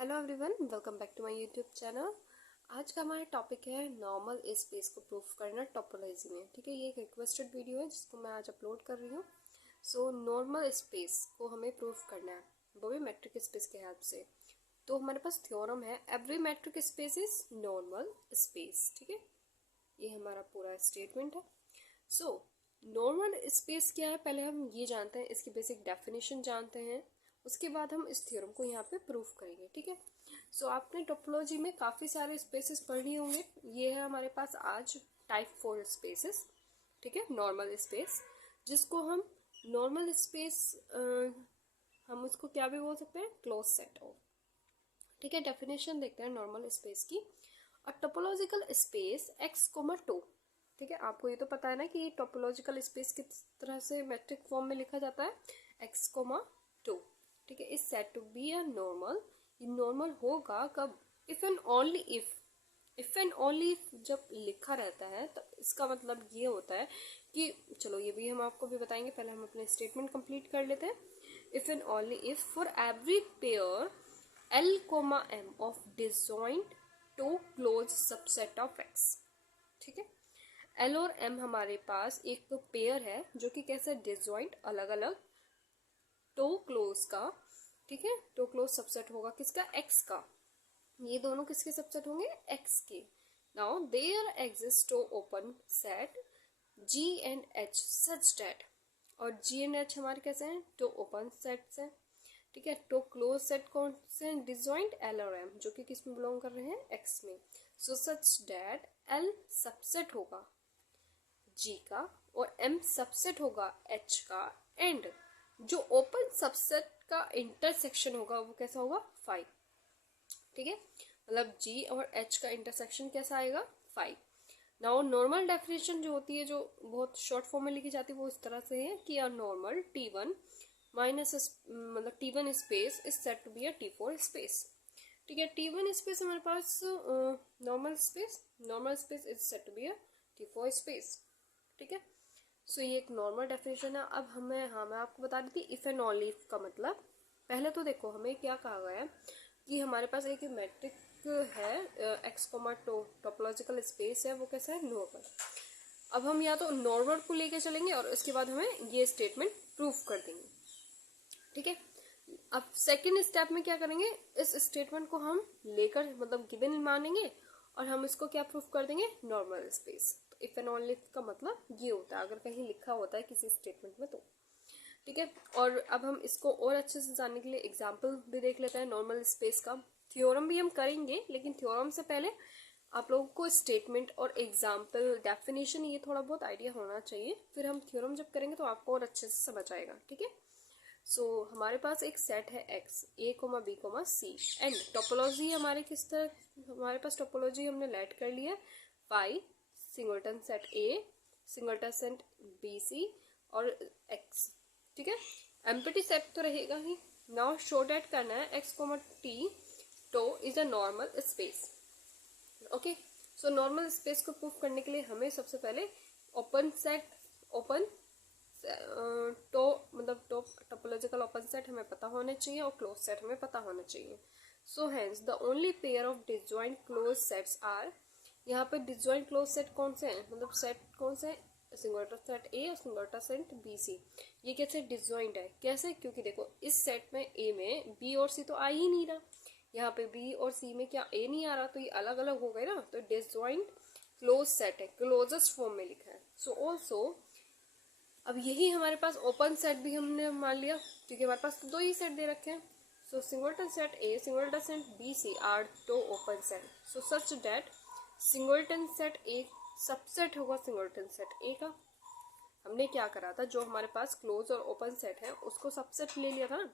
Hello everyone, welcome back to my YouTube channel. आज का हमारा टॉपिक है नॉर्मल स्पेस को प्रूफ करना टोपोलॉजी में। ठीक है, ये एक रिक्वेस्टेड वीडियो है जिसको मैं आज अपलोड कर रही हूँ। सो नॉर्मल स्पेस को हमें प्रूफ करना है, वो भी मैट्रिक स्पेस के हेल्प से। तो हमारे पास थ्योरम है, every matric space is normal space. ठीक है, ये हमारा पूरा स्टेटमेंट है। सो नॉर्मल स्पेस क्या है, पहले हम ये जानते हैं, इसकी बेसिक डेफिनेशन जानते हैं, उसके बाद हम इस थ्योरम को यहाँ पे प्रूफ करेंगे। ठीक है, सो आपने टोपोलॉजी में काफ़ी सारे स्पेसेस पढ़े होंगे। ये है हमारे पास आज टाइप 4 स्पेसेस। ठीक है, नॉर्मल स्पेस, जिसको हम नॉर्मल स्पेस हम उसको क्या भी बोल सकते हैं, क्लोज सेट ऑफ। ठीक है, डेफिनेशन देखते हैं नॉर्मल स्पेस की। अ topological space x comma two. ठीक है, आपको ये तो पता है ना कि टोपोलॉजिकल स्पेस किस तरह से मैट्रिक फॉर्म में लिखा जाता है, एक्स कोमा टू। ठीक है, is set to be a normal. ये नॉर्मल होगा कब, if and only if. If and only if जब लिखा रहता है तो इसका मतलब ये होता है कि, चलो ये भी हम आपको भी बताएंगे, पहले हम अपने स्टेटमेंट कंप्लीट कर लेते हैं। If and only if for every pair L, M of disjoint to close subset of X। ठीक है, L और M हमारे पास एक तो पेयर है जो कि कैसे डिसजॉइंट अलग अलग टू क्लोज का। ठीक है, टू क्लोज सबसेट होगा किसका, X का। ये दोनों किसके सबसेट होंगे, X के। Now there exist two open set G and H such that, और G and H हमारे कैसे हैं, टू ओपन सेट्स हैं। ठीक है, तो क्लोज सेट कौन से, डिसजॉइंट L और M, जो कि किस में बिलोंग कर रहे हैं, X में। सो सच डैट L सबसेट होगा G का और M सबसेट होगा H का, एंड जो ओपन सबसेट का इंटरसेक्शन होगा वो कैसा होगा, 5। ठीक है, मतलब G और H का इंटरसेक्शन कैसा आएगा, 5। नाउ नॉर्मल डेफिनेशन जो होती है, जो बहुत शॉर्ट फॉर्म में लिखी जाती है, वो इस तरह से है कि नॉर्मल T1 माइनस मतलब T1 space is set to be a T4 space. ठीक है, T1 स्पेस हमारे पास normal space is set to be a T4 space. ठीक है, सो ये एक नॉर्मल डेफिनेशन है। अब मैं आपको बता दी थी इफ एंड ओनली इफ का मतलब। पहले तो देखो हमें क्या कहा गया है कि हमारे पास एक मैट्रिक है एक्स कोमा टोपोलॉजिकल स्पेस है, वो कैसा है, नॉर्मल। अब हम या तो नॉर्मल को लेके चलेंगे और उसके बाद हमें ये स्टेटमेंट प्रूफ कर देंगे। ठीक है, अब सेकंड स्टेप में क्या करेंगे, इस स्टेटमेंट को हम लेकर मतलब गिवन मानेंगे और हम इसको क्या प्रूफ कर देंगे, normal space. If and only का मतलब ये होता है, अगर कहीं लिखा होता है किसी स्टेटमेंट में तो। ठीक है, और अब हम इसको और अच्छे से जानने के लिए एग्जाम्पल भी देख लेते हैं नॉर्मल स्पेस का। थ्योरम भी हम करेंगे, लेकिन थ्योरम से पहले आप लोगों को स्टेटमेंट और एग्जाम्पल डेफिनेशन ये थोड़ा बहुत आइडिया होना चाहिए, फिर हम थ्योरम जब करेंगे तो आपको और अच्छे से समझ आएगा। ठीक है, सो हमारे पास एक सेट है X, A comma B comma C, and topology हमारे किस तरह, हमारे पास टोपोलॉजी हमने लेट कर लिया है, phi singleton set A, singleton set B C और एक्स। ठीक है, एम्प्टी सेट तो रहेगा ही। नाउ शो डेट करना है एक्स कोमा टी तो is a normal space. Okay, so normal space को प्रूफ करने के लिए हमें सबसे पहले ओपन तो मतलब टोपोलॉजिकल ओपन सेट हमें पता होने चाहिए और क्लोज सेट हमें पता होना चाहिए। So hence the only pair of disjoint close sets are, यहाँ पे डिसजॉइंट क्लोज सेट कौन से हैं, मतलब सेट कौन से, सिंगुलर सेट ए और सिंगुलर सेट बी सी। ये कैसे डिसजॉइंट है, कैसे, क्योंकि देखो इस सेट में ए में बी और सी तो आ ही नहीं रहा, यहाँ पे बी और सी में क्या ए नहीं आ रहा, तो ये अलग अलग हो गए ना, तो डिसजॉइंट क्लोज सेट है, क्लोजेस्ट फॉर्म में लिखा है। सो ऑल्सो अब यही हमारे पास ओपन सेट भी हमने मान लिया, क्योंकि हमारे पास तो दो ही सेट दे रखे हैं। So singular set A, singular set B C are two open set. So such that singular set A subset होगा सिंगुलर सेट ए का। हमने क्या करा था, जो हमारे पास क्लोज और ओपन सेट है उसको सबसेट ले लिया था ना।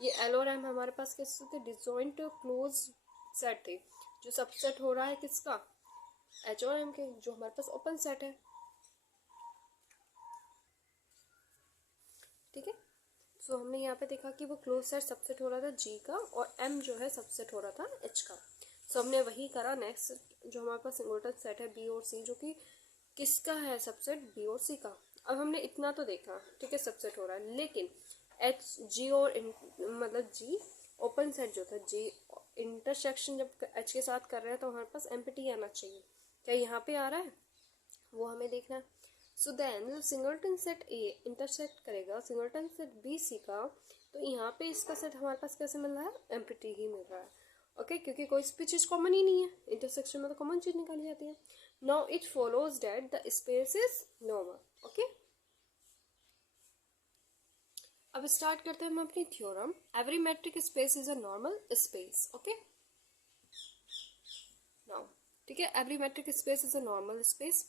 ये एल और एम हमारे पास कैसे थे, डिसजॉइंट क्लोज सेट थे, जो सबसेट हो रहा है किसका, एच और एम के, जो हमारे पास ओपन सेट है। ठीक है, सो हमने यहाँ पे देखा कि वो क्लोज सेट सबसेट हो रहा था जी का और एम जो है सबसेट हो रहा था एच का। सो हमने वही करा। नेक्स्ट जो हमारे पास सिंगुलर सेट है बी और सी, जो कि किसका है सबसेट, बी और सी का। अब हमने इतना तो देखा, ठीक है, सबसेट हो रहा है, लेकिन एच जी और मतलब जी ओपन सेट जो था, जी इंटरसेक्शन जब एच के साथ कर रहे हैं तो हमारे पास एम्प्टी आना चाहिए। क्या यहाँ पे आ रहा है, वो हमें देखना है। So then singleton set A intersect करेगा सिंगलटन सेट बी सी का, तो यहाँ पे इसका सेट हमारे पास कैसे मिल रहा है, एम्प्टी ही मिल रहा है। ओके क्योंकि कोई भी चीज कॉमन ही नहीं है, इंटरसेक्शन में तो कॉमन चीज निकाली जाती है। Now it follows that the space is normal. Okay अब स्टार्ट करते हैं हम अपनी theorem. Every metric space is a normal space. Okay now ठीक है, every metric space is a normal space.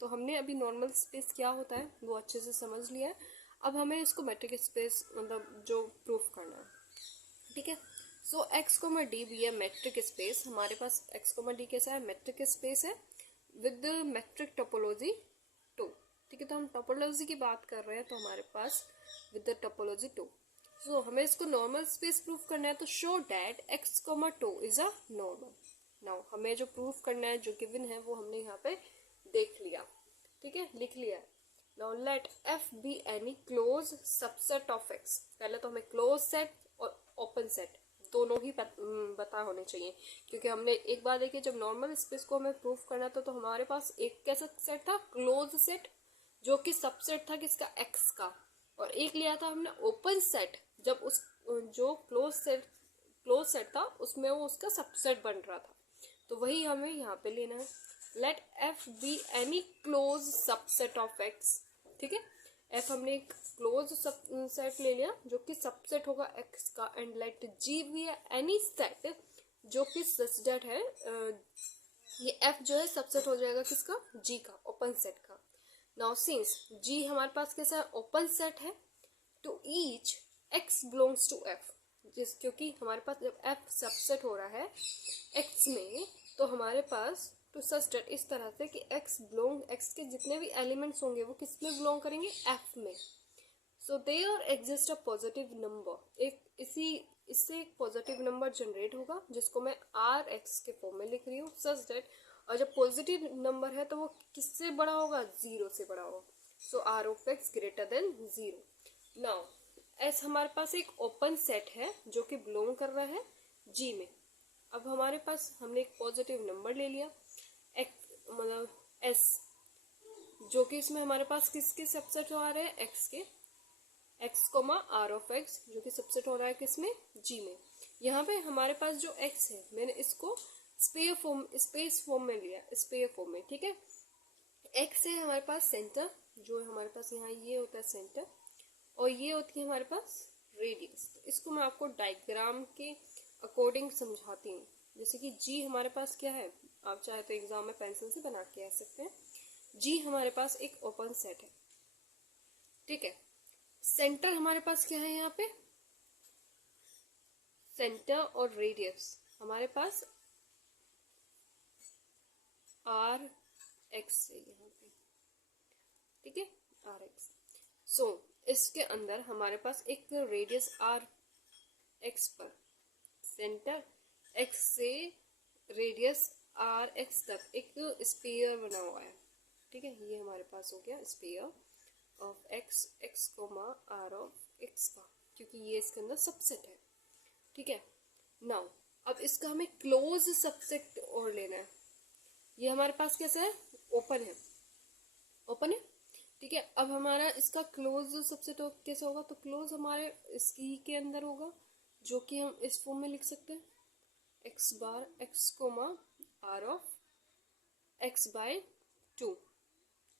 तो हमने अभी नॉर्मल स्पेस क्या होता है वो अच्छे से समझ लिया है। अब हमें इसको मेट्रिक स्पेस मतलब जो प्रूफ करना है, ठीक है। सो एक्स कोमा डी भी है मेट्रिक स्पेस। हमारे पास एक्स कोमा डी कैसा है, मेट्रिक स्पेस है विद मेट्रिक टोपोलॉजी 2। ठीक है, तो हम टोपोलॉजी की बात कर रहे हैं तो हमारे पास विद द टोपोलॉजी 2। सो हमें इसको नॉर्मल स्पेस प्रूफ करना है, तो show that X comma 2 is a normal. Now हमें जो प्रूफ करना है, जो गिवन है, वो हमने यहाँ पे देख लिया, ठीक है, लिख लिया है। Now let F be any close subset of x. पहले तो हमें क्लोज सेट और ओपन सेट दोनों ही पता होने चाहिए, क्योंकि हमने एक बार देखिए जब नॉर्मल स्पेस को हमें प्रूफ करना था तो हमारे पास एक कैसा सेट था, क्लोज सेट, जो कि सबसेट था किसका, एक्स का, और एक लिया था हमने ओपन सेट, जब उस जो क्लोज सेट था उसमें वो उसका सबसेट बन रहा था। तो वही हमें यहाँ पे लेना है। Let F be any close subset of X. ठीक है, एफ हमने एक क्लोज सेट ले लिया जो कि सबसेट होगा एक्स का, एंड लेट जी भी है एनी सेट जो कि सच दैट है ये एफ जो है सबसेट हो जाएगा किसका, जी का, ओपन सेट का। नाउ सिंस जी हमारे पास कैसा है, ओपन सेट है, to each X belongs to F, जिस क्योंकि हमारे पास जब एफ सबसेट हो रहा है एक्स में, तो हमारे पास टू सच दैट इस तरह से कि एक्स के जितने भी एलिमेंट्स होंगे वो किस में बिलोंग करेंगे, एफ में। So there exist a positive number, एक इससे एक पॉजिटिव नंबर जनरेट होगा जिसको मैं आर एक्स के फॉर्म में लिख रही हूँ, सच दैट, और जब पॉजिटिव नंबर है तो वो किससे बड़ा होगा, जीरो से बड़ा होगा। So r of x greater than zero. Now s हमारे पास एक ओपन सेट है जो कि बिलोंग कर रहा है जी में। अब हमारे पास हमने एक पॉजिटिव नंबर ले लिया मतलब एस, जो कि इसमें हमारे पास किसके सबसेट आ रहे हैं, एक्स के, X comma R of X, जो कि सबसेट हो रहा है किसमें, जी में। यहाँ पे हमारे पास जो एक्स है मैंने इसको स्पेस फॉर्म में लिया, स्पेयर फॉर्म में, ठीक है। एक्स है हमारे पास सेंटर, जो हमारे पास यहाँ ये होता है सेंटर, और ये होती है हमारे पास रेडियस। तो इसको मैं आपको डायग्राम के अकॉर्डिंग समझाती हूँ। जैसे कि जी हमारे पास क्या है, आप चाहे तो एग्जाम में पेंसिल से बना के आ सकते हैं। जी हमारे पास एक ओपन सेट है, ठीक है। सेंटर हमारे पास क्या है, यहाँ पे सेंटर और रेडियस हमारे पास आर एक्स है यहाँ पे, ठीक है, आर एक्स। सो इसके अंदर हमारे पास एक रेडियस आर एक्स पर, सेंटर एक्स से रेडियस आर एक्स तक एक स्फीयर बना हुआ है, ठीक है। ये हमारे पास हो गया sphere of X, x comma R of X का, क्योंकि ये इसके अंदर सबसेट है, ठीक है। नाउ अब इसका हमें क्लोज सबसेट और लेना है। ये हमारे पास कैसा है, ओपन है, ओपन है, ठीक है। अब हमारा इसका क्लोज सबसेट कैसा होगा, तो क्लोज हमारे इसकी के अंदर होगा, जो कि हम इस फॉर्म में लिख सकते हैं, X bar X comma R of X by 2,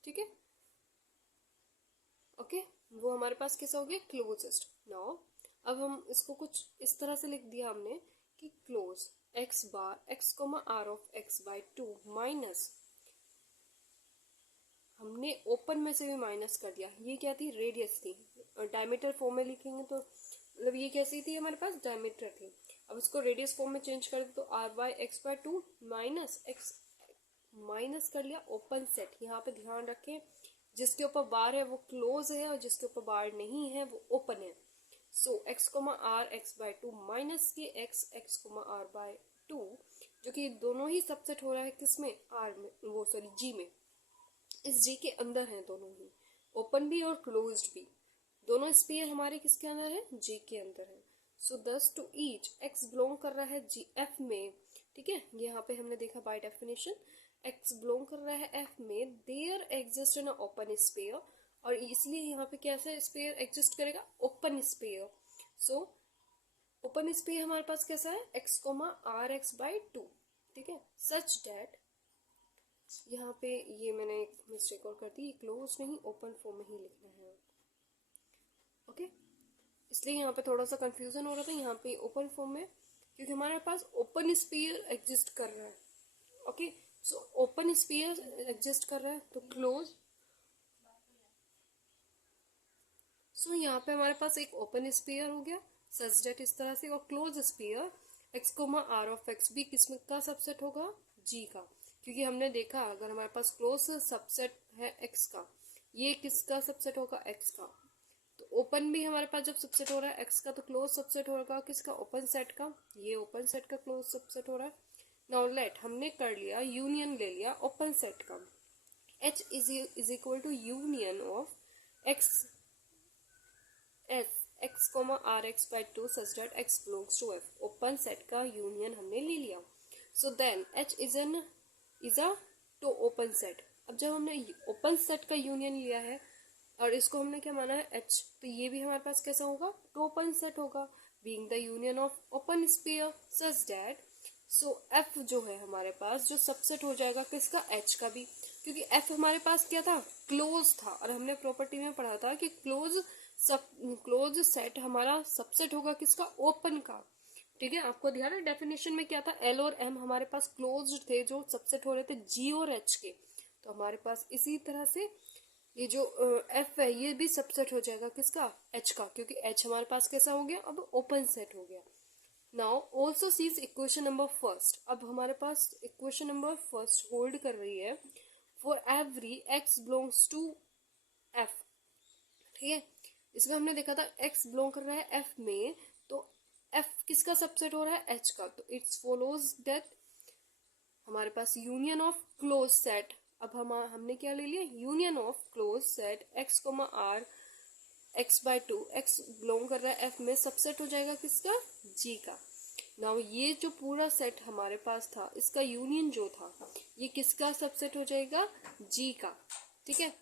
ठीक है, ओके। वो हमारे पास कैसा हो गया, क्लोजेस्ट। नाउ अब हम इसको कुछ इस तरह से लिख दिया हमने कि close X bar X comma R of X by 2 minus, हमने ओपन में से भी माइनस कर दिया, ये क्या थी, रेडियस थी, और डायमीटर फॉर्म में लिखेंगे तो मतलब ये कैसी थी, हमारे पास डायमीटर थी। अब इसको रेडियस फॉर्म में चेंज कर दे तो R by X by 2 minus X, minus कर लिया ओपन सेट। यहाँ पे ध्यान रखें जिसके ऊपर बार है वो क्लोज है और जिसके ऊपर बार नहीं है वो ओपन है। So x comma are x by 2 minus के x x comma r by 2, जो कि दोनों ही सबसेट हो रहा है किसमें, आर में, वो सॉरी जी में, इस जी के अंदर है दोनों ही, ओपन भी और क्लोज्ड भी, दोनों स्फीयर हमारे किसके अंदर है, जी के अंदर है। सो दस टू ईच एक्स बिलोंग कर रहा है जी एफ में, ठीक है। यहाँ पे हमने देखा बाय डेफिनेशन एक्स बिलोंग कर रहा है एफ में, there exist an open sphere, और इसलिए यहाँ पे कैसा स्पेयर एग्जिस्ट करेगा, open sphere. So open sphere हमारे पास कैसा है, X comma are x by two, ठीक है। सच डैट, यहाँ पे ये मैंने एक मिस्टेक और कर दी, क्लोज नहीं ओपन फॉर्म में ही लिखना है, ओके। इसलिए यहाँ पे थोड़ा सा कंफ्यूजन हो रहा था, यहाँ पे ओपन फॉर्म में, क्योंकि हमारे पास ओपन स्पेयर एग्जिस्ट कर रहा है, ओके। सो ओपन स्पेयर एग्जिस्ट कर रहा है तो क्लोज, सो यहाँ पे हमारे पास एक ओपन स्पेयर हो गया सच दैट इस तरह से, और close sphere X comma R of X भी किसमें का सबसेट होगा, जी का, क्योंकि हमने देखा अगर हमारे पास क्लोज सबसेट है एक्स का, ये किसका सबसेट होगा, एक्स का। तो ओपन भी हमारे पास जब सबसेट हो रहा है एक्स का, तो क्लोज सबसेट होगा किसका, ओपन सेट का, ये ओपन सेट का क्लोज सबसेट हो रहा है। नाउ लेट, हमने कर लिया यूनियन ले लिया ओपन सेट का, H is equal to union of X F X comma are x by two such that X belongs to F, open set का यूनियन हमने ले लिया। So then H is a two open set. अब जब हमने open set का union लिया है और इसको हमने क्या माना है H, तो ये भी हमारे पास कैसा होगा, टू ओपन सेट होगा, being the union of open spare such that, so F जो है हमारे पास जो सबसेट हो जाएगा किसका, H का भी, क्योंकि F हमारे पास क्या था, क्लोज था, और हमने प्रॉपर्टी में पढ़ा था कि क्लोज सेट हमारा सबसेट होगा किसका, ओपन का, ठीक है। आपको ध्यान है डेफिनेशन में क्या था, L और M हमारे पास क्लोज थे जो सबसेट हो रहे थे G और H के, तो हमारे पास इसी तरह से ये जो F है ये भी सबसेट हो जाएगा किसका, H का, क्योंकि H हमारे पास कैसा हो गया, अब ओपन सेट हो गया। नाउ ऑल्सो सीज इक्वेशन नंबर फर्स्ट, अब हमारे पास इक्वेशन नंबर फर्स्ट होल्ड कर रही है for every X belongs to F, ठीक है। इसमें हमने देखा था एक्स बिलोंग कर रहा है एफ में, तो एफ किसका सबसेट हो रहा है, एच का, तो इट्स फॉलोज दैट हमारे पास यूनियन ऑफ क्लोज सेट, अब हमने क्या ले लिया, union of close set X comma are x by two, X belong कर रहा है एफ में, सबसेट हो जाएगा किसका, जी का। नाउ ये जो पूरा सेट हमारे पास था इसका यूनियन जो था ये किसका सबसेट हो जाएगा, जी का, ठीक है।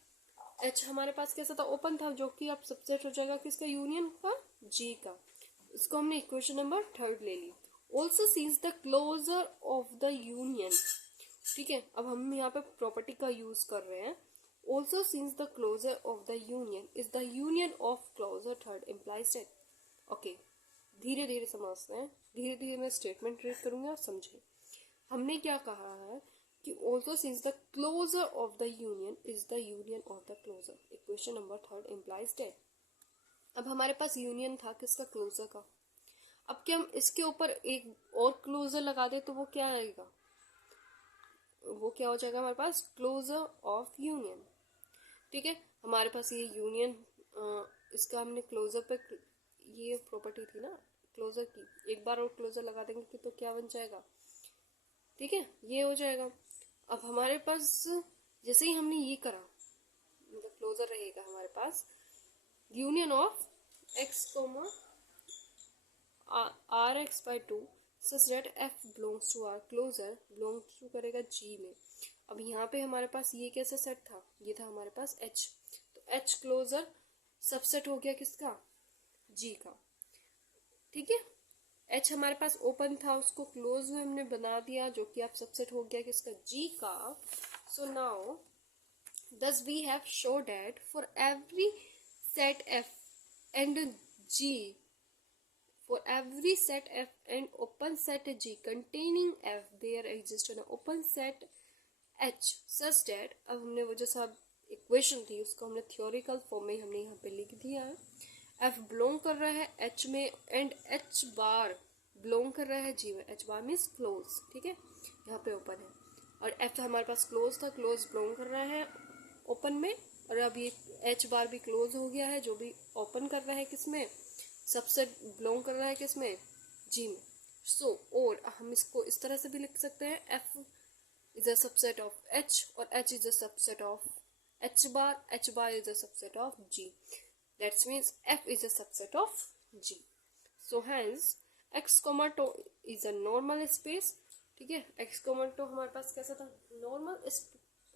एच हमारे पास कैसा था, ओपन था, जो कि अब सबसेट हो जाएगा किसका, यूनियन का, जी का। इसको हमने इक्वेशन नंबर थर्ड ले ली। Also since the closure of the union, ठीक है। अब हम यहाँ पे प्रॉपर्टी का यूज कर रहे हैं। Also since the closure of the union is the union of closure third implies that, okay. धीरे धीरे समझते हैं, धीरे धीरे मैं स्टेटमेंट रीड करूंगा और समझे। हमने क्या कहा है कि also since the closure of the union is the union of the closure, equation number third implies that. अब हमारे पास यूनियन था किसका, क्लोजर का। अब क्या हम इसके ऊपर एक और क्लोजर लगा दे तो वो क्या आएगा, वो क्या हो जाएगा हमारे पास, क्लोजर ऑफ यूनियन, ठीक है। हमारे पास ये यूनियन, इसका हमने क्लोजर पे, ये प्रॉपर्टी थी ना क्लोजर की, एक बार और क्लोजर लगा देंगे तो क्या बन जाएगा, ठीक है, ये हो जाएगा। अब हमारे पास जैसे ही हमने ये करा, मतलब क्लोजर रहेगा हमारे पास union of x comma are x by two such that f belongs to R, closure belongs to करेगा जी में। अब यहाँ पे हमारे पास ये कैसा सेट था, ये था हमारे पास एच, तो एच क्लोजर सबसेट हो गया किसका, जी का, ठीक है। एच हमारे पास ओपन था, उसको क्लोज में हमने बना दिया, जो कि आप सबसेट हो गया किसका, जी का। So now thus we have shown that for every set f and g, for every set f and open set g containing f, there exists an open set h such that, अब हमने वो जो सब equation थी उसको हमने theoretical form में हमने यहाँ पे लिख दिया है। f बिलोंग कर रहा है h में एंड h बार बिलोंग कर रहा है g में, h बार मीन्स क्लोज, ठीक है, यहाँ पे ओपन है, और f हमारे पास क्लोज था, क्लोज बिलोंग कर रहा है ओपन में, और अब ये एच बार भी क्लोज हो गया है जो भी ओपन कर रहा है किसमें, सबसे बिलोंग कर रहा है किसमें, जी में। सो और हम इसको इस तरह से भी लिख सकते हैं, f is a subset of H और H is a subset of H bar is a subset of G, that's means f is a subset of G. So hence x comma tau is a normal space. ठीक है, X comma to हमारे पास कैसा था,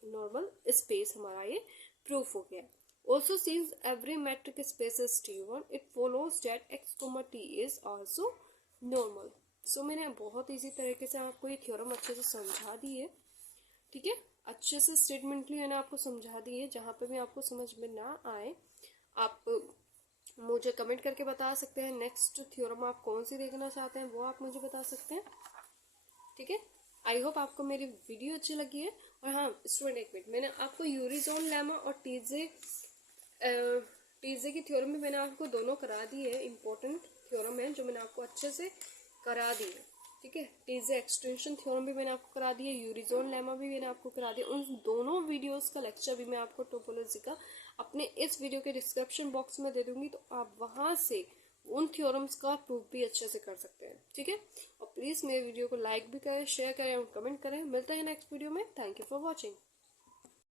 normal space हमारा ये proof हो गया। Also since every metric space is T1 it follows that x comma t is also normal. So मैंने बहुत इजी तरीके से आपको ये थ्योरम अच्छे से समझा दी है। ठीक है, अच्छे से स्टेटमेंटली मैंने आपको समझा दी है। जहाँ पे भी आपको समझ में ना आए आप मुझे कमेंट करके बता सकते हैं। नेक्स्ट थ्योरम आप कौन सी देखना चाहते हैं वो आप मुझे बता सकते हैं। ठीक है, आई होप आपको मेरी वीडियो अच्छी लगी है। और हाँ स्टूडेंट, एक मिनट, मैंने आपको यूरिजोन लेमा और टीजे की थ्योरम भी मैंने आपको दोनों करा दी है। इंपॉर्टेंट थ्योरम है जो मैंने आपको अच्छे से करा दी है। ठीक है, टीजे एक्सटेंशन थ्योरम भी मैंने आपको करा दी है, यूरिजोन लेमा भी मैंने आपको करा दिया। उन दोनों वीडियोस का लेक्चर भी मैं आपको टोपोलॉजी का अपने इस वीडियो के डिस्क्रिप्शन बॉक्स में दे दूंगी, तो आप वहां से उन थ्योरम्स का प्रूफ भी अच्छे से कर सकते हैं। ठीक है, और प्लीज मेरे वीडियो को लाइक भी करें, शेयर करें और कमेंट करें। मिलते हैं नेक्स्ट वीडियो में। Thank you for watching.